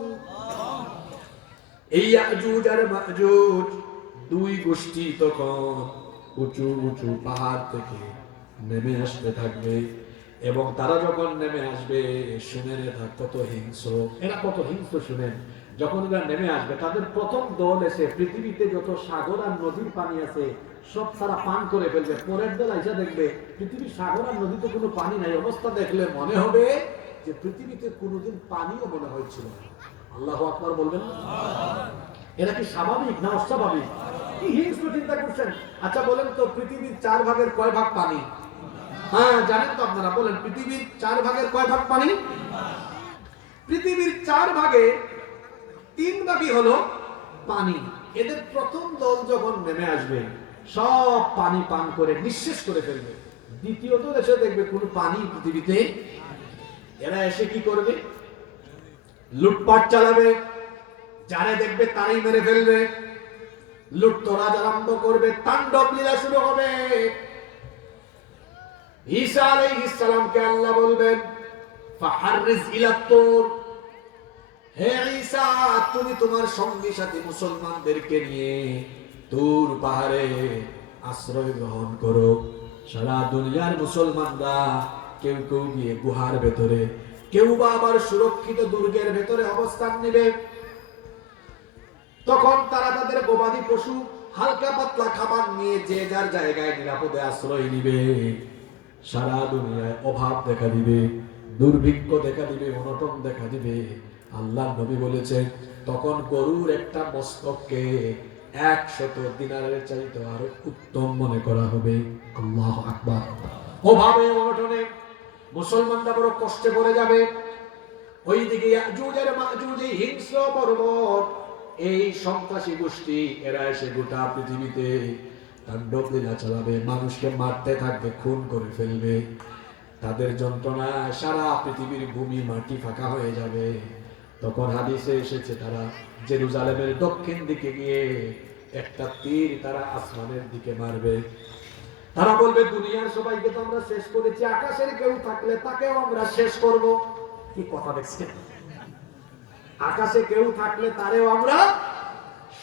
এই ইয়াজুজ আর মাজুজ দুই গোষ্ঠী তখন উঁচু উঁচু পাহাড় থেকে নেমে আসতে থাকবে, এবং তারা যখন নেমে আসবে, শুনে থাক কত হিংস্র এরা, কত হিংস্র শুনেন। যখন এরা নেমে আসবে, তাদের প্রথম দল এসে পৃথিবীতে যত সাগর আর নদীর পানি আছে সব তারা পান করে ফেলবে। পরের দল আইসা দেখবে পৃথিবীর সাগর আর নদীতে কোনো পানি নাই, অবস্থা দেখলে মনে হবে যে পৃথিবীতে কোনোদিন পানিও মনে হয়েছিল। আল্লাহু আকবার বলবেন না? এরা কি স্বাভাবিক না অস্বাভাবিক? কি হিংস্র চিন্তা করছেন? আচ্ছা বলেন তো, পৃথিবীর 4 ভাগের কয় ভাগ পানি? হ্যাঁ জানেন তো আপনারা, বলেন পৃথিবীর 4 ভাগের কয় ভাগ পানি? পৃথিবীর 4 ভাগে 3 ভাগই হলো পানি। এদের প্রথম দল যখন নেমে আসবে, সব পানি পান করে নিঃশেষ করে ফেলবে। দ্বিতীয় দল এসে দেখবে কোনো পানি পৃথিবীতে, এরা এসে কি করবে? লুটপাট চালাবে, যারে দেখবে তারই মেরে ফেলবে, লুটতরাজ আরম্ভ করবে, তাণ্ডব লীলা শুরু হবে। ঈসা আলাইহিস সালামকে আল্লাহ বলবেন, ফাহাররিজ ইলা তুর, হে ঈসা, তুমি তোমার সঙ্গী সাথী মুসলমানদেরকে নিয়ে তুর পাহাড়ে আশ্রয় গ্রহণ করো। সারা দুনিয়ার মুসলমানরা কেউ কেউ গিয়ে গুহার ভেতরে, কেউ বা আবার সুরক্ষিত দুর্গের ভেতরে অবস্থান নেবে। তখন তারা তাদের গবাদি পশু, হালকা পাতলা খাবার নিয়ে যে যার জায়গায় নিরাপদে আশ্রয় নিবে। সারা দুনিয়ায় অভাব দেখা দিবে, দুর্ভিক্ষ দেখা দিবে, অনটন দেখা দিবে। আল্লাহ নবী বলেছেন, তখন গরুর একটা মস্তককে 100 দিনারের চাইতে আরো উত্তম মনে করা হবে। আল্লাহু আকবার। অভাবে অনটনে মুসলমানরা বড় কষ্টে পড়ে যাবে। ওইদিকে ইয়াজুজ আর মাজুজ, হিংস্র পর্বত, এই সন্ত্রাসী গোষ্ঠী, এরা এসে গোটা পৃথিবীতে তাণ্ডব লীলা চালাবে, মানুষকে মারতে থাকবে, খুন করে ফেলবে। তাদের যন্ত্রণায় সারা পৃথিবীর ভূমি মাটি ফাঁকা হয়ে যাবে। তখন হাদিসে এসেছে, তারা জেরুজালেমের দক্ষিণ দিকে গিয়ে একটা তীর তারা আসমানের দিকে মারবে। তারা বলবে, দুনিয়ার সবাইকে তো আমরা শেষ করেছি, আকাশের কেউ থাকলে তাকেও আমরা শেষ করব। কি কথা দেখছেন? আকাশে কেউ থাকলে তারেও আমরা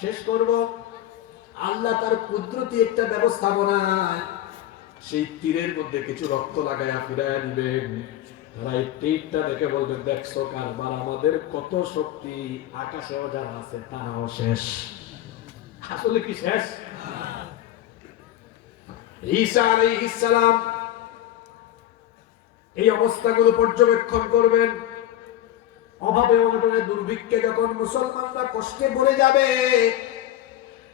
শেষ করব। আল্লাহ তার কুদরতি একটা ব্যবস্থাপনায় সেই তীরের মধ্যে কিছু রক্ত লাগাইয়া ফিরাইয়া দিবেন। তারা এই তীরটা দেখে বলবেন, দেখছো কারবার, আমাদের কত শক্তি, আকাশেও যারা আছে তারাও শেষ। আসলে কি শেষ? ঈসা আলাইহিস সালাম এই অবস্থাগুলো পর্যবেক্ষণ করবেন। অভাবে অনটনে দুর্ভিক্ষে যখন মুসলমানরা কষ্টে পড়ে যাবে,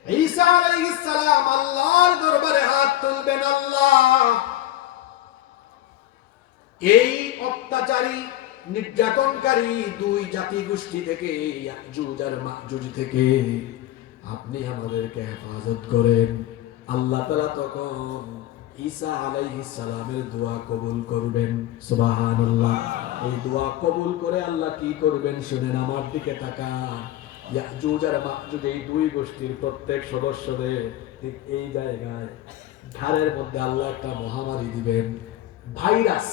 ঈসা আলাইহিস সালাম আল্লাহর দরবারে হাত তুলবেন। আল্লাহ, এই অত্যাচারী নির্যাতনকারী দুই জাতি গোষ্ঠী থেকে, ইয়াজুজ আর মাজুজ থেকে আপনি আমাদেরকে হেফাজত করেন। আল্লাহ তাআলা তখন ঈসা আলাইহিস সালামের দোয়া কবুল করবেন। সুবহানাল্লাহ। এই দোয়া কবুল করে আল্লাহ কি করবেন শুনেন, আমার দিকে তাকান। ইয়াজুজ আর মাজুজ এই দুই গোষ্ঠীর প্রত্যেক সদস্যদের ঠিক এই জায়গায় ঘাড়ের মধ্যে আল্লাহ একটা মহামারী দিবেন, ভাইরাস,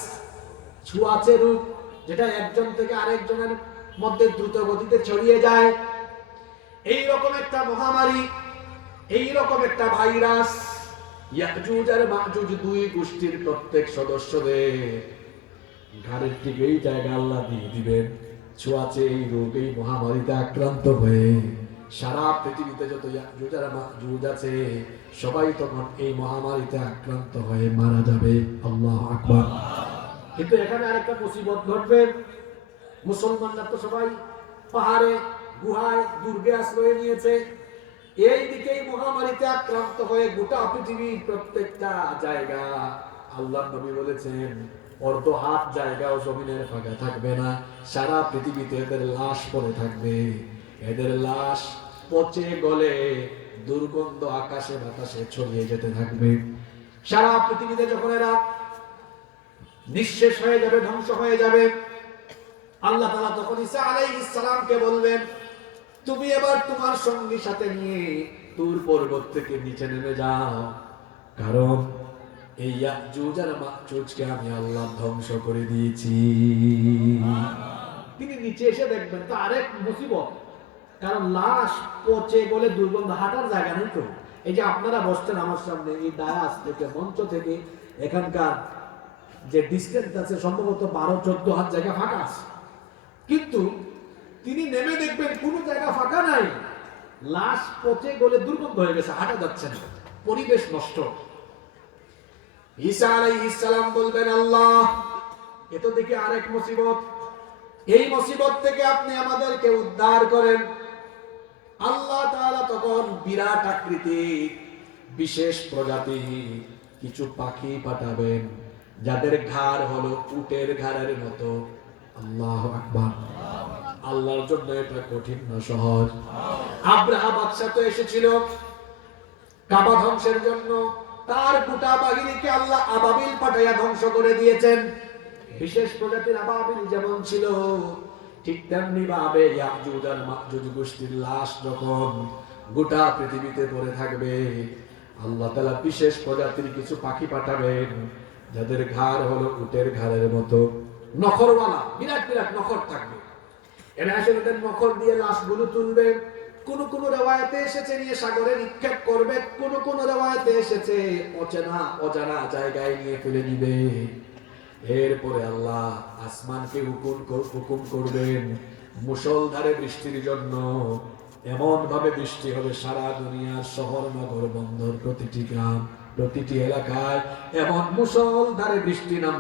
ছোঁয়াচে রোগ, যেটা একজন থেকে আরেকজনের মধ্যে দ্রুত গতিতে ছড়িয়ে যায়। এই রকম একটা মহামারী, এই রকম একটা ভাইরাস ইয়াজুজ আর মাজুজ দুই গোষ্ঠীর প্রত্যেক সদস্যদের ঘাড়ের ঠিক এই জায়গা আল্লাহ দিয়ে দিবেন। ছোঁয়াচে এই রোগ, এই মহামারীতে আক্রান্ত হয়ে সারা পৃথিবীতে যত ইয়াজুজ আর মাজুজ আছে সবাই তখন এই মহামারীতে আক্রান্ত হয়ে মারা যাবে। আল্লাহু আকবার। কিন্তু এখানে আরেকটা মুসিবত ঘটবে। মুসলমানরা তো সবাই পাহাড়ে, গুহায়, দুর্গে আশ্রয় নিয়েছে। এই দিকেই মহামারীতে আক্রান্ত হয়ে গোটা পৃথিবীর প্রত্যেকটা জায়গা, আল্লাহ নবী বলেছেন, অর্ধ হাত জায়গাও জমিনের ফাঁকা থাকবে না। সারা পৃথিবীতে এদের লাশ পড়ে থাকবে। এদের লাশ পচে গলে দুর্গন্ধ আকাশে বাতাসে ছড়িয়ে যেতে থাকবে। সারা পৃথিবীতে যখন এরা নিঃশেষ হয়ে যাবে, ধ্বংস হয়ে যাবে, আল্লাহ তাআলা তখন ঈসা আলাইহিস সালামকে বলবেন, তুমি এবার তোমার সঙ্গী সাথে নিয়ে তুর পর্বত থেকে নিচে নেমে যাও, কারণ এই ইয়াজুজ আর মাজুজকে আমি আল্লাহ ধ্বংস করে দিয়েছি। তিনি নিচে এসে দেখবেন তো আরেক মুসিবত, কারণ লাশ পচে গলে দুর্গন্ধ, হাঁটার জায়গা নেই তো। এই যে আপনারা বসছেন আমার সামনে, এই ডায়াস থেকে, মঞ্চ থেকে এখানকার যে ডিস্টেন্স আছে সম্ভবত 12-14 হাত জায়গা ফাঁকা আছে, কিন্তু তিনি নেমে দেখবেন কোনো জায়গা ফাঁকা নাই, লাশ পচে গলে দুর্গন্ধ হয়ে গেছে, হাঁটা যাচ্ছে না, পরিবেশ নষ্ট। ঈসা আলাইহিস সালাম বলবেন, আল্লাহ, এ তো দেখি আরেক মুসিবত, এই মুসিবত থেকে আপনি আমাদেরকে উদ্ধার করেন। আল্লাহ তাআলা তখন বিরাট আকৃতির বিশেষ প্রজাতি কিছু পাখি পাঠাবেন, যাদের ঘাড় হলো উটের ঘাড়ের মতো। আল্লাহু আকবার। আল্লাহর জন্য এটা কঠিন না সহজ। আব্রাহা বাদশা তো এসেছিল কাবা ধ্বংসের জন্য, তার গোটা বাহিনীকে আল্লাহ আবাবিল পাঠাইয়া ধ্বংস করে দিয়েছেন। বিশেষ প্রজাতির আবাবিল যেমন ছিল, ঠিক তেমনি ভাবে ইয়াজুজ আর মাজুজ গোষ্ঠীর লাশ যখন গোটা পৃথিবীতে পড়ে থাকবে, আল্লাহ তাআলা বিশেষ প্রজাতির কিছু পাখি পাঠাবেন, যাদের ঘাড় হলো উটের ঘাড়ের মতো, নখরওয়ালা, বিরাট বিরাট নখর থাকবে। এরা এসে ওদের নখর দিয়ে লাশগুলো তুলবে, কোন কোন রেওয়ায়েতে এসেছে নিয়ে সাগরে নিক্ষেপ করবে, কোন কোন রেওয়ায়েতে এসেছে অজানা জায়গায় নিয়ে ফেলে দিবে। এরপরে আল্লাহ আসমানকে হুকুম করবেন মুষলধারে বৃষ্টির জন্য। এমন ভাবে বৃষ্টি হবে সারা দুনিয়ার শহর নগর বন্দর প্রতিটি গ্রাম প্রতিটি এলাকায় এমন মুষলধারে বৃষ্টি নামবে।